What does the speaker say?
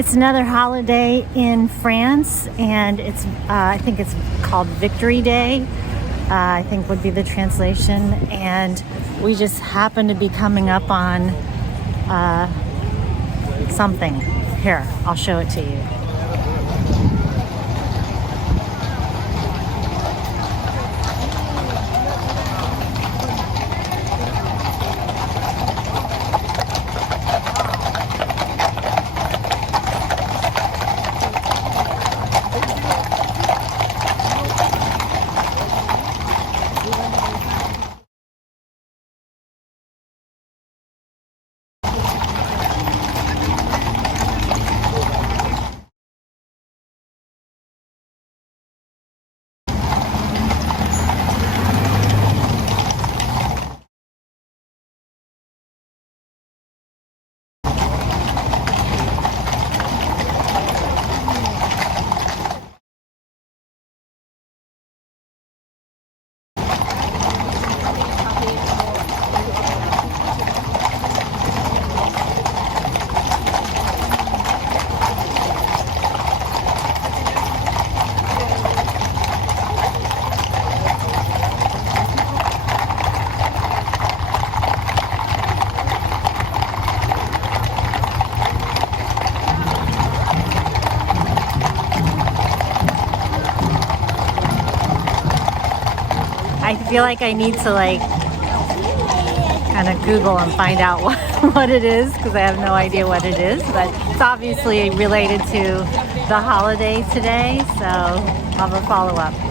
It's another holiday in France, and it's I think it's called Victory Day, I think would be the translation. And we just happen to be coming up on something. Here, I'll show it to you. I feel like I need to kind of Google and find out what it is, because I have no idea what it is, but it's obviously related to the holiday today, so I'll have a follow-up.